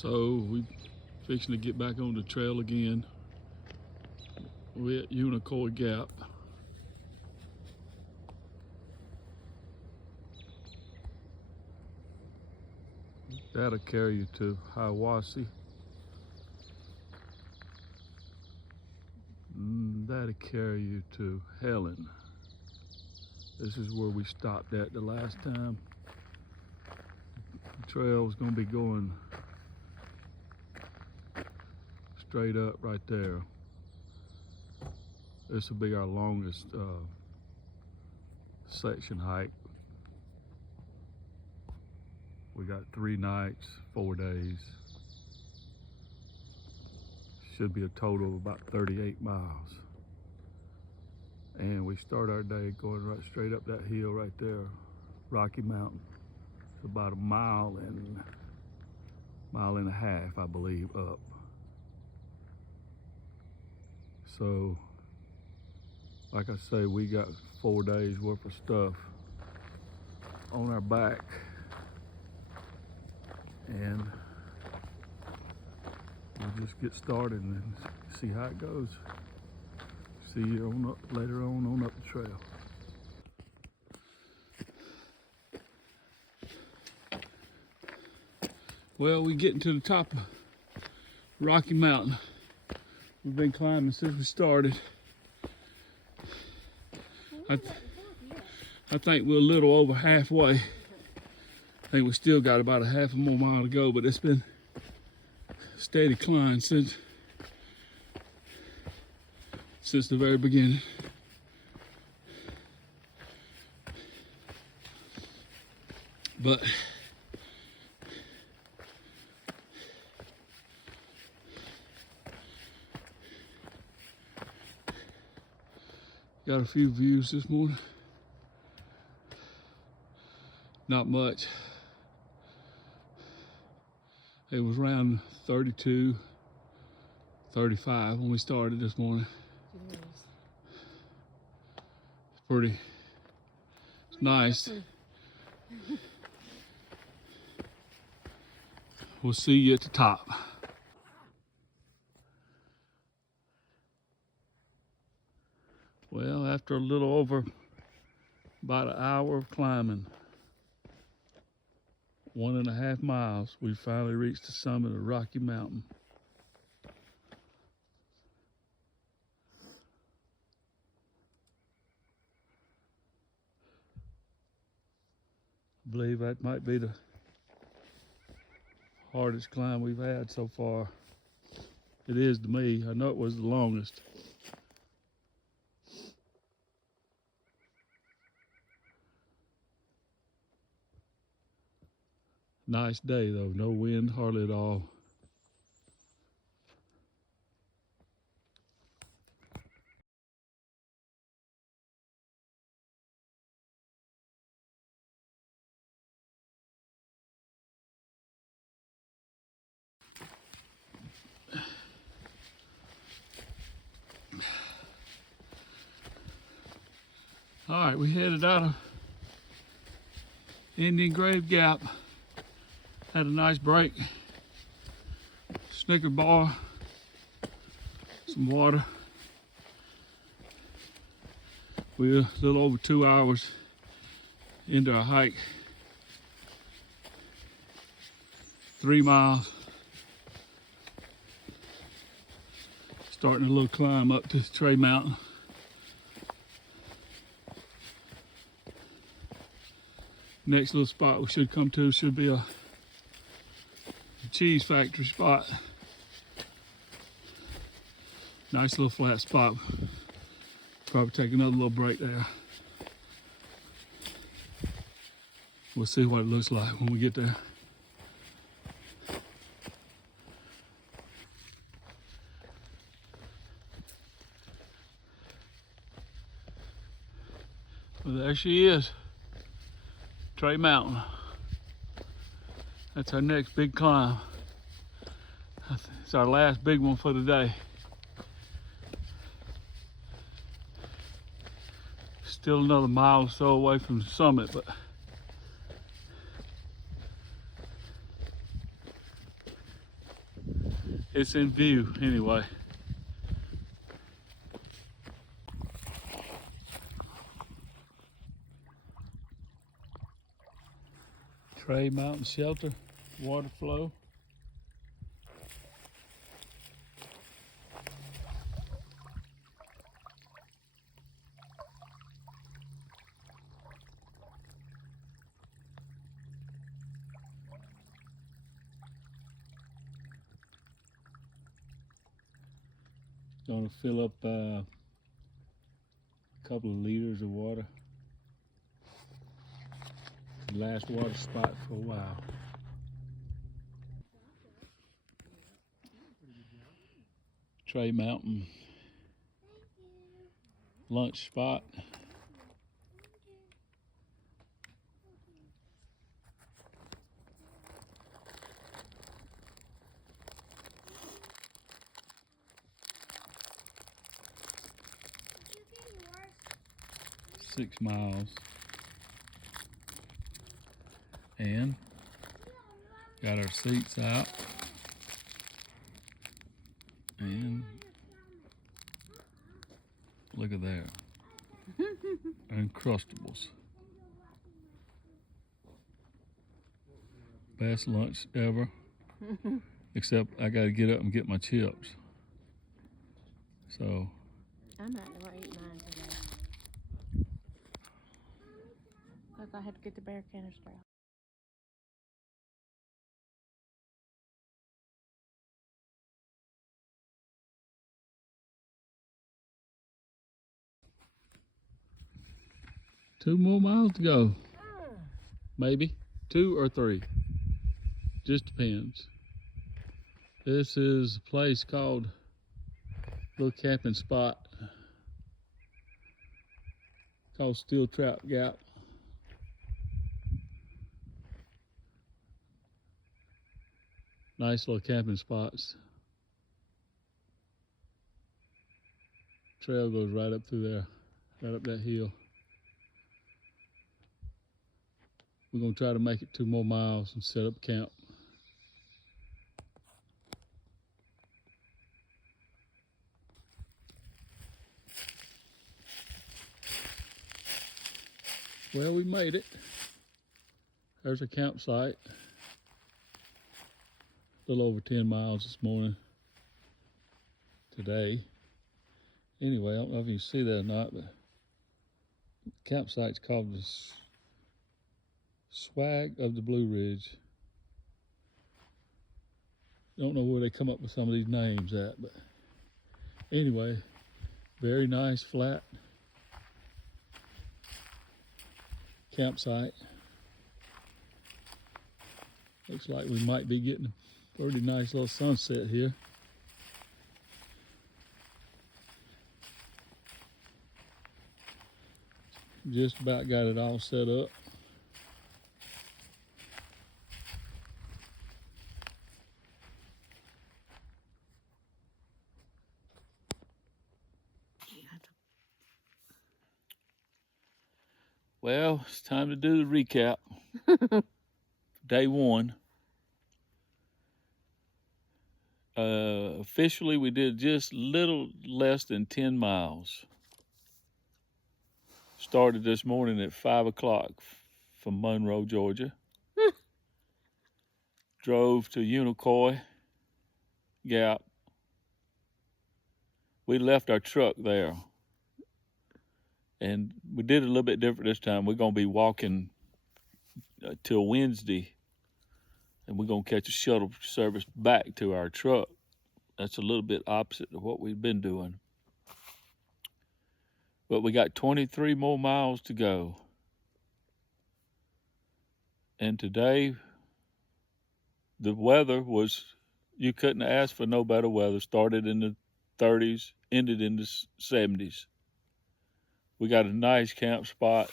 So we fixing to get back on the trail again. We're at Unicoi Gap. That'll carry you to Hiawassee. That'll carry you to Helen. This is where we stopped at the last time. The trail is going to be going straight up right there. This will be our longest section hike. We got 3 nights, 4 days. Should be a total of about 38 miles. And we start our day going right straight up that hill right there, Rocky Mountain. It's about a mile and a half, I believe, up. So, like I say, we got 4 days worth of stuff on our back. And we'll just get started and see how it goes. See you later on up the trail. Well, we're getting to the top of Rocky Mountain. We've been climbing since we started. I think we're a little over halfway. I think we still got about a half a more mile to go, but it's been a steady climb since the very beginning. But got a few views this morning. Not much. It was around 32, 35 when we started this morning. It's nice. We'll see you at the top. Well, after a little over about an hour of climbing, 1.5 miles, we finally reached the summit of Rocky Mountain. I believe that might be the hardest climb we've had so far. It is to me. I know it was the longest. Nice day though, no wind hardly at all. All right, we headed out of Indian Grave Gap. Had a nice break. Snicker bar, some water. We're a little over 2 hours into our hike. 3 miles. Starting a little climb up to Tray Mountain. Next little spot we should come to should be a cheese factory spot. Nice little flat spot. Probably take another little break there. We'll see what it looks like when we get there. Well, there she is. Tray Mountain. That's our next big climb. It's our last big one for the day. Still another mile or so away from the summit, but it's in view anyway. Tray Mountain Shelter, water flow. Gonna fill up a couple of liters of water. The last water spot for a while. Tray Mountain lunch spot. Six miles. And got our seats out. And look at there. Uncrustables. Best lunch ever. Except I gotta get up and get my chips. So I'm not gonna eat mine today. Because I had to get the bear canister out. two more miles to go. Maybe 2 or 3. Just depends. This is a place called little camping spot called Steel Trap Gap. Nice little camping spots. Trail goes right up through there, right up that hill. We're gonna try to make it 2 more miles and set up camp. Well, we made it. There's a campsite. A little over 10 miles this morning. Today. Anyway, I don't know if you can see that or not, but the campsite's called the Swag of the Blue Ridge. Don't know where they come up with some of these names at, but anyway, very nice flat campsite. Looks like we might be getting a pretty nice little sunset here. Just about got it all set up. Well, it's time to do the recap. Day 1. Officially, we did just little less than 10 miles. Started this morning at 5 o'clock from Monroe, Georgia. Drove to Unicoi Gap. We left our truck there. And we did it a little bit different this time. We're going to be walking till Wednesday. And we're going to catch a shuttle service back to our truck. That's a little bit opposite of what we've been doing. But we got 23 more miles to go. And today, the weather was, you couldn't ask for no better weather. Started in the 30s, ended in the 70s. We got a nice camp spot.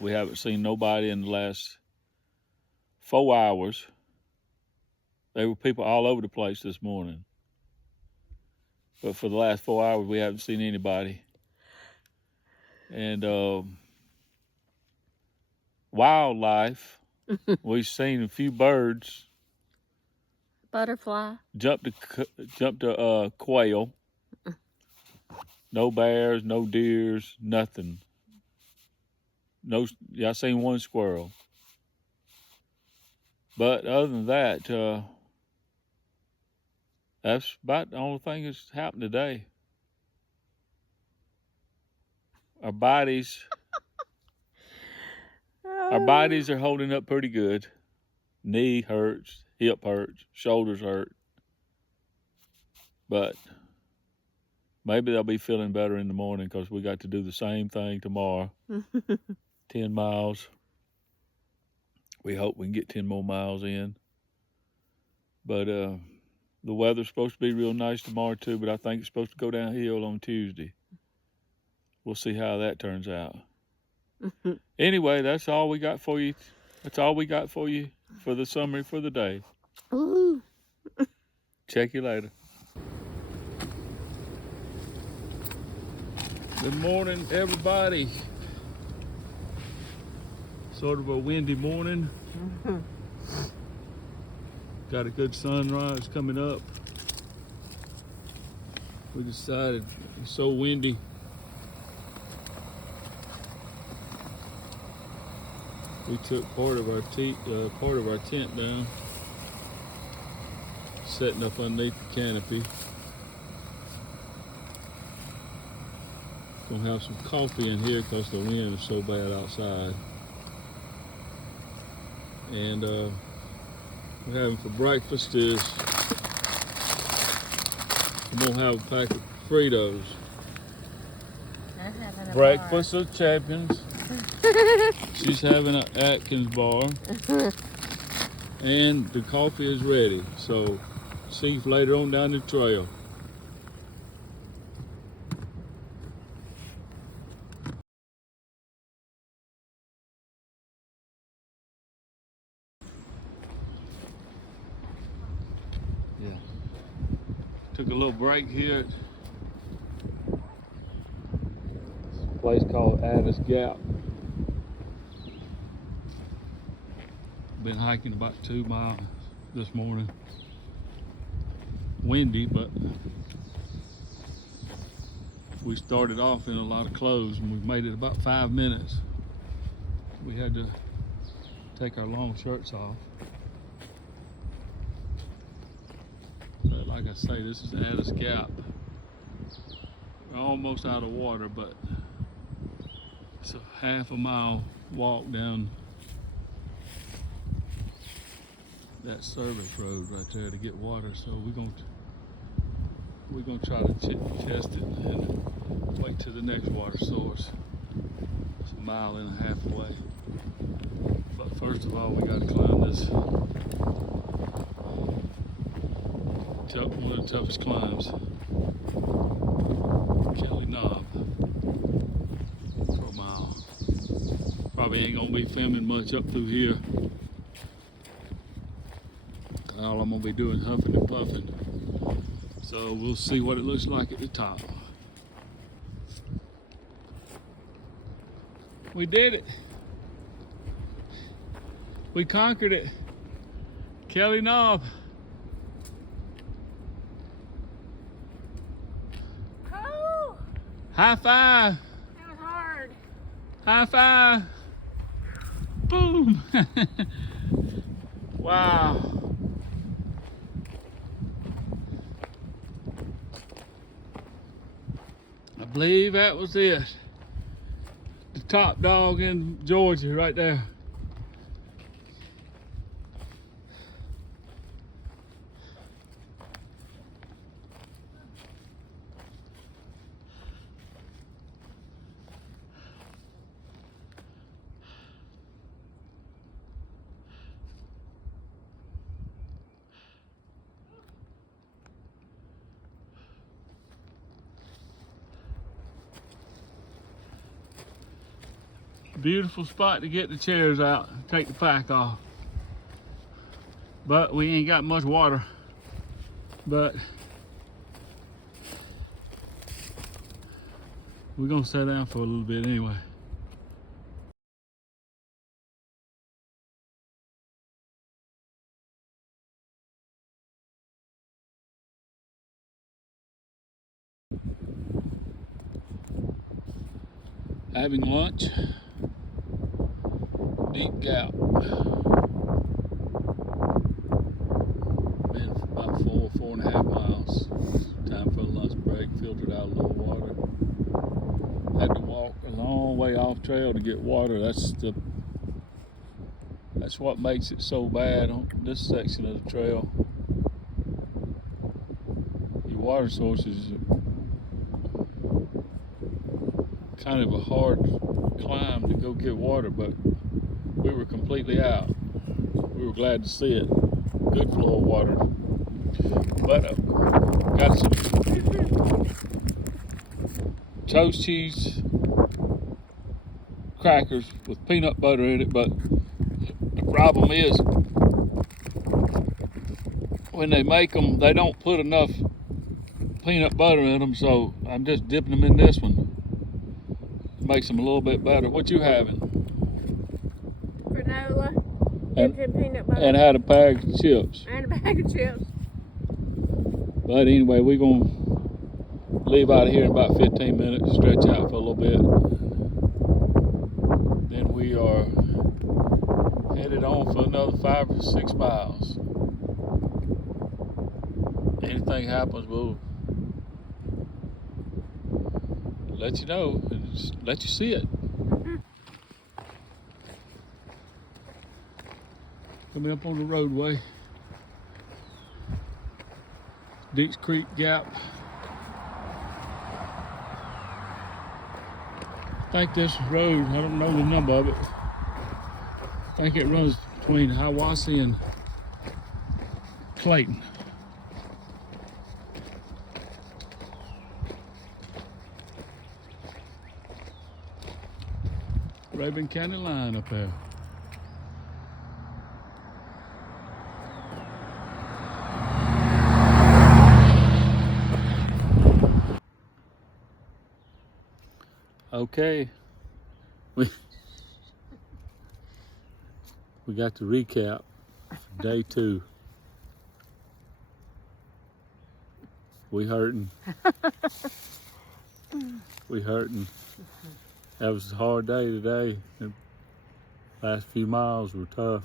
We haven't seen nobody in the last 4 hours. There were people all over the place this morning. But for the last 4 hours, we haven't seen anybody. And wildlife, we've seen a few birds. Butterfly. Jumped to quail. No bears, no deers, nothing. No, yeah, I seen one squirrel. But other than that, that's about the only thing that's happened today. Our bodies, our bodies are holding up pretty good. Knee hurts, hip hurts, shoulders hurt. But maybe they'll be feeling better in the morning because we got to do the same thing tomorrow. 10 miles. We hope we can get 10 more miles in. But the weather's supposed to be real nice tomorrow too, but I think it's supposed to go downhill on Tuesday. We'll see how that turns out. Anyway, that's all we got for you. That's all we got for you for the summary for the day. Ooh. Check you later. Good morning, everybody. Sort of a windy morning. Got a good sunrise coming up. We decided it's so windy. We took part of our tent down, setting up underneath the canopy. Gonna have some coffee in here because the wind is so bad outside. And we're having for breakfast is we're gonna have a pack of Fritos. Breakfast of champions. She's having an Atkins bar. And the coffee is ready. So see you later on down the trail. Yeah. Took a little break here at a place called Addis Gap. Been hiking about 2 miles this morning. Windy, but we started off in a lot of clothes and we made it about 5 minutes. We had to take our long shirts off. But like I say, this is Addis Gap. We're almost out of water, but it's a half a mile walk down that service road right there to get water. So we're gonna try to chest it and wait to the next water source. It's a mile and a half away. But first of all, we gotta climb this one of the toughest climbs, Kelly Knob, for a mile. Probably ain't gonna be filming much up through here. All I'm gonna be doing is huffing and puffing. So we'll see what it looks like at the top. We did it. We conquered it. Kelly Knob. Oh, High five. that was hard. High five. Boom. Wow. I believe that was it. The top dog in Georgia right there. Beautiful spot to get the chairs out, take the pack off. But we ain't got much water. But we're gonna sit down for a little bit anyway. Having lunch. Deep Gap. Been about 4.5 miles. Time for a lunch break. Filtered out a little water. Had to walk a long way off trail to get water. That's what makes it so bad on this section of the trail. Your water sources are kind of a hard climb to go get water, but we were completely out. We were glad to see it. Good flow of water. But got some toast cheese crackers with peanut butter in it, but the problem is when they make them, they don't put enough peanut butter in them, so I'm just dipping them in this one. Makes them a little bit better. What you having? Granola, dipped in peanut butter. And had a bag of chips. And a bag of chips. But anyway, we're going to leave out of here in about 15 minutes, stretch out for a little bit. Then we are headed on for another 5 or 6 miles. Anything happens, we'll let you know, and let you see it. Coming up on the roadway, Deeks Creek Gap. I think this road, I don't know the number of it, I think it runs between Hiawassee and Clayton. Rabin County line up there. Okay, we got to recap for day 2. We hurting. We hurting. That was a hard day today. The last few miles were tough.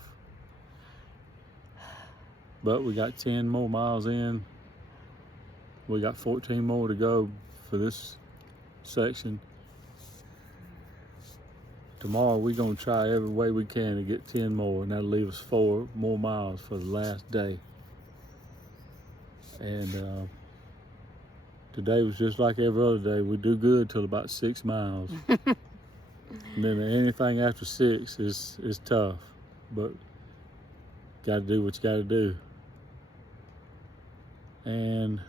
But we got 10 more miles in. We got 14 more to go for this section. Tomorrow we're gonna try every way we can to get 10 more, and that'll leave us 4 more miles for the last day. And today was just like every other day. We do good till about 6 miles. And then anything after 6 is tough, but gotta do what you gotta do. And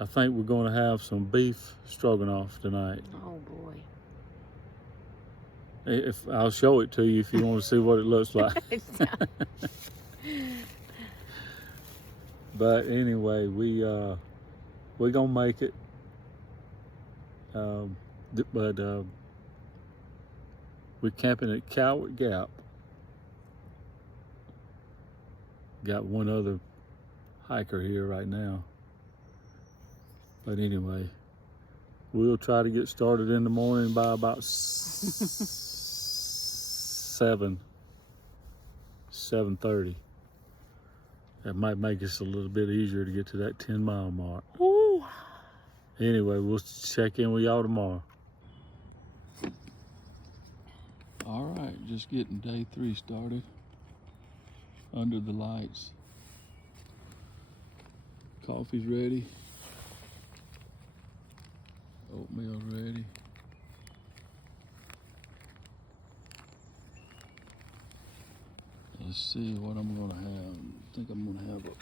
I think we're gonna have some beef stroganoff tonight. Oh boy. If I'll show it to you if you want to see what it looks like. But anyway, we're gonna make it. But we're camping at Coward Gap. Got one other hiker here right now. But anyway, we'll try to get started in the morning by about 7:30. That might make us a little bit easier to get to that 10-mile mark. Ooh. Anyway, we'll check in with y'all tomorrow. All right, just getting day 3 started. Under the lights. Coffee's ready. Oatmeal's ready. Let's see what I'm gonna have. I think I'm gonna have a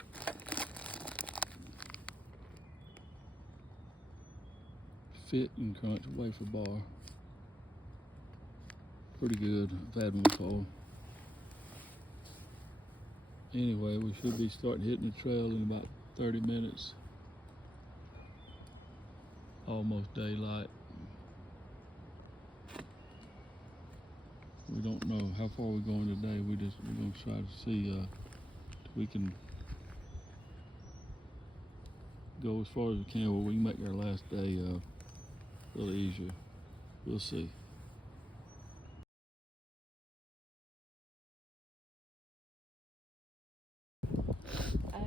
Fit and Crunch wafer bar. Pretty good. I've had one before. Anyway, we should be starting hitting the trail in about 30 minutes. Almost daylight. We don't know how far we're going today. We're gonna try to see if we can go as far as we can where we can make our last day a little easier. We'll see.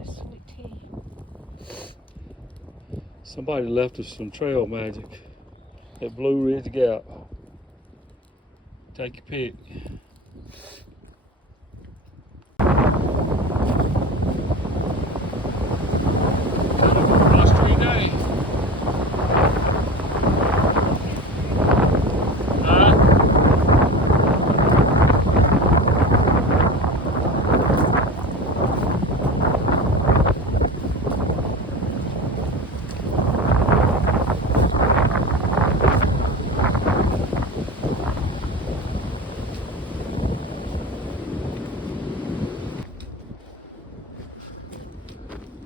Sweet tea. Somebody left us some trail magic at Blue Ridge Gap. Take your pick. Kind of a blustery day.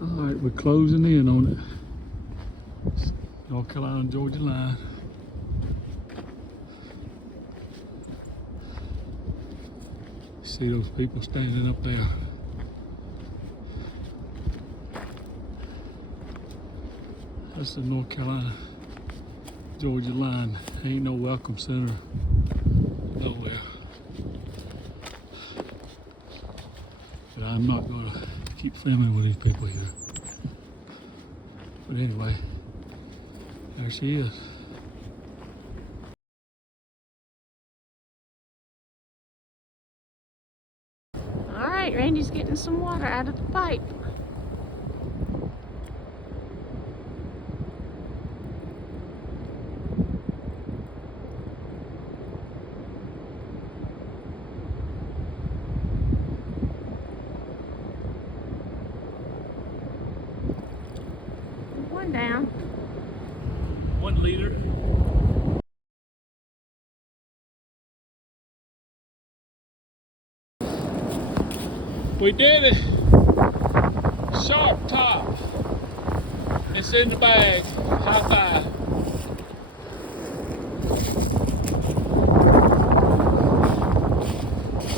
All right, we're closing in on it. North Carolina, Georgia line. See those people standing up there. That's the North Carolina, Georgia line. Ain't no welcome center nowhere. But I'm not gonna keep filming with these people here. But anyway, there she is. All right, Randy's getting some water out of the pipe. One down. 1 liter. We did it. Sharp top. It's in the bag. High five.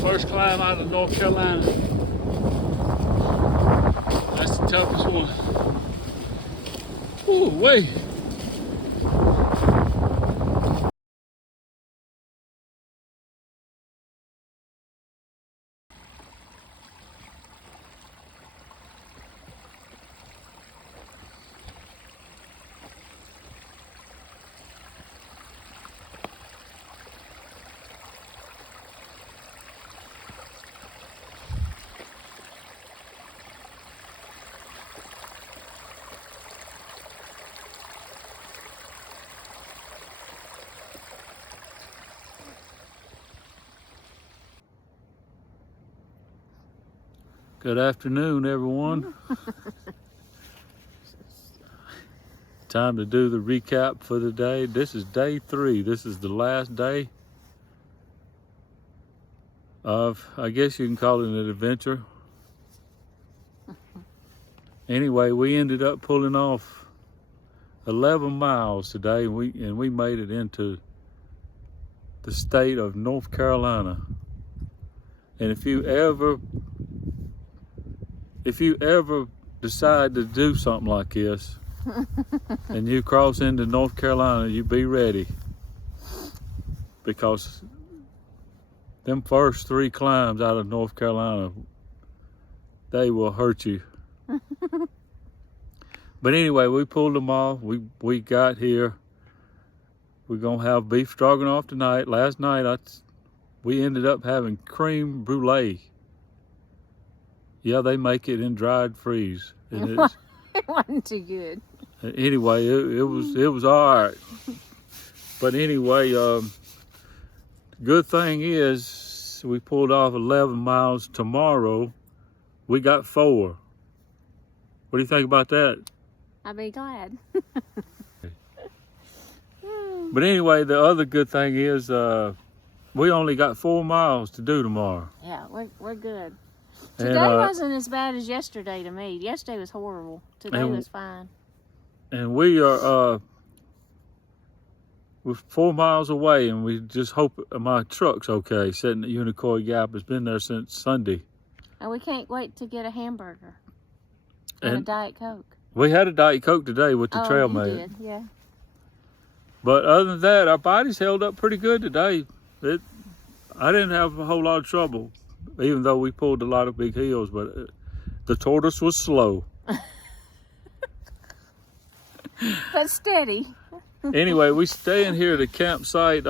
First climb out of North Carolina. That's the toughest one. Ooh, wait. Good afternoon, everyone. Time to do the recap for the day. This is day 3. This is the last day of, I guess you can call it an adventure. Anyway, we ended up pulling off 11 miles today, and we made it into the state of North Carolina. And if you ever decide to do something like this and you cross into North Carolina, you be ready, because them first 3 climbs out of North Carolina, they will hurt you. But anyway, we pulled them off. We got here. We're gonna have beef stroganoff tonight. Last night we ended up having creme brulee. Yeah, they make it in dried freeze. And It wasn't too good. Anyway, it was all right. But anyway, good thing is we pulled off 11 miles. Tomorrow we got 4. What do you think about that? I'd be glad. But anyway, the other good thing is we only got 4 miles to do tomorrow. Yeah, we're good. And, Today wasn't as bad as yesterday to me. Yesterday was horrible. Today was fine. And we are we're 4 miles away, and we just hope my truck's okay, sitting at Unicoi Gap. It's been there since Sunday. And we can't wait to get a hamburger and a Diet Coke. We had a Diet Coke today with the trail you mate. did, yeah. But other than that, our bodies held up pretty good today. I didn't have a whole lot of trouble, even though we pulled a lot of big hills, but the tortoise was slow. But steady. Anyway, we staying here at the campsite.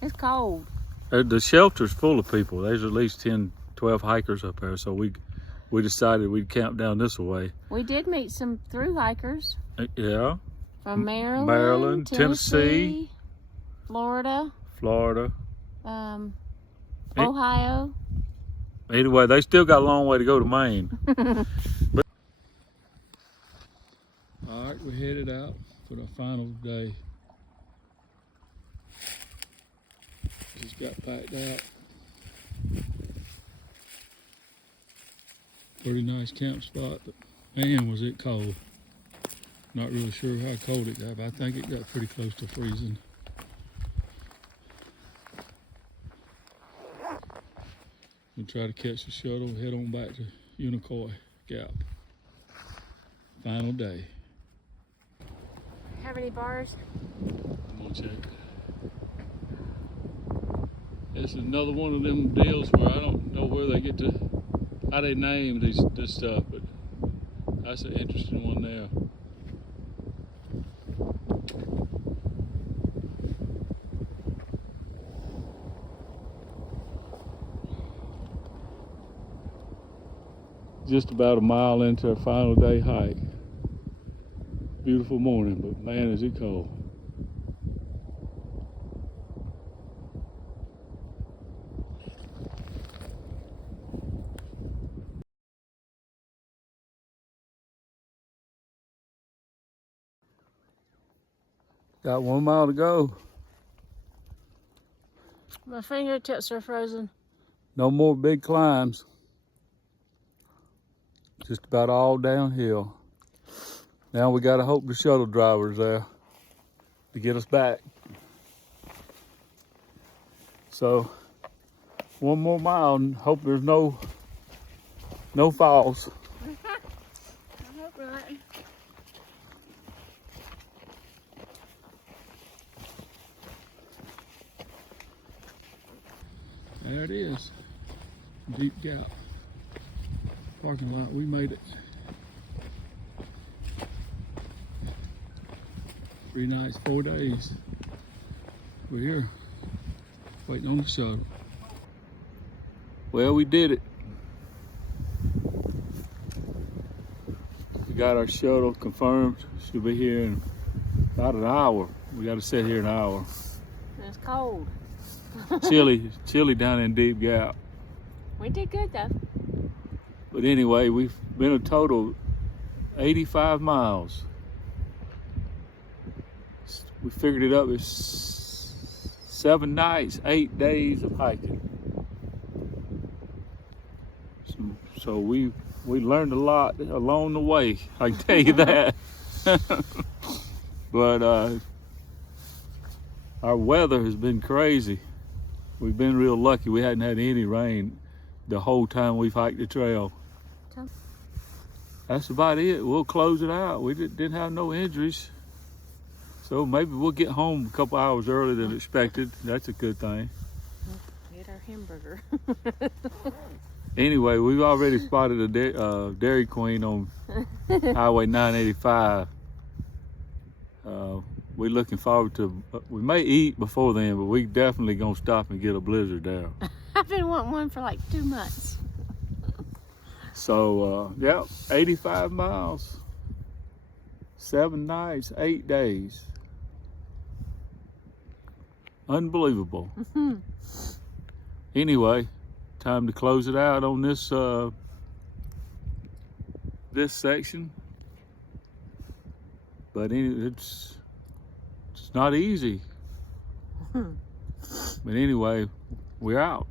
It's cold. The shelter's full of people. There's at least 10, 12 hikers up there, so we decided we'd camp down this way. We did meet some thru hikers. Yeah. From Maryland, Tennessee, Florida, Ohio. Anyway, they still got a long way to go to Maine. All right, we're headed out for the final day. Just got packed out. Pretty nice camp spot, but man, was it cold. Not really sure how cold it got, but I think it got pretty close to freezing. We'll try to catch the shuttle, head on back to Unicoi Gap. Final day. Have any bars? I'm gonna check. This is another one of them deals where I don't know where they get to, how they name this stuff, but that's an interesting one there. Just about a mile into our final day hike. Beautiful morning, but man, is it cold. Got 1 mile to go. My fingertips are frozen. No more big climbs. Just about all downhill. Now we gotta hope the shuttle driver's there to get us back. So 1 more mile and hope there's no falls. I hope not. There it is. Deep Gap parking lot. We made it. 3 nights, 4 days. We're here waiting on the shuttle. Well, we did it. We got our shuttle confirmed. Should be here in about an hour. We got to sit here an hour. It's cold. Chilly down in Deep Gap. We did good though. But anyway, we've been a total 85 miles. We figured it up as 7 nights, 8 days of hiking. So we learned a lot along the way, I can tell you that. But our weather has been crazy. We've been real lucky. We hadn't had any rain the whole time we've hiked the trail. That's about it. We'll close it out. We didn't have no injuries. So maybe we'll get home a couple hours earlier than expected. That's a good thing. Get our hamburger. Anyway, we've already spotted a Dairy Queen on Highway 985. We're looking forward to, we may eat before then, but we definitely gonna stop and get a blizzard there. I've been wanting one for like 2 months. So, yeah, 85 miles, 7 nights, 8 days. Unbelievable. Anyway, time to close it out on this this section. But it's not easy. But anyway, we're out.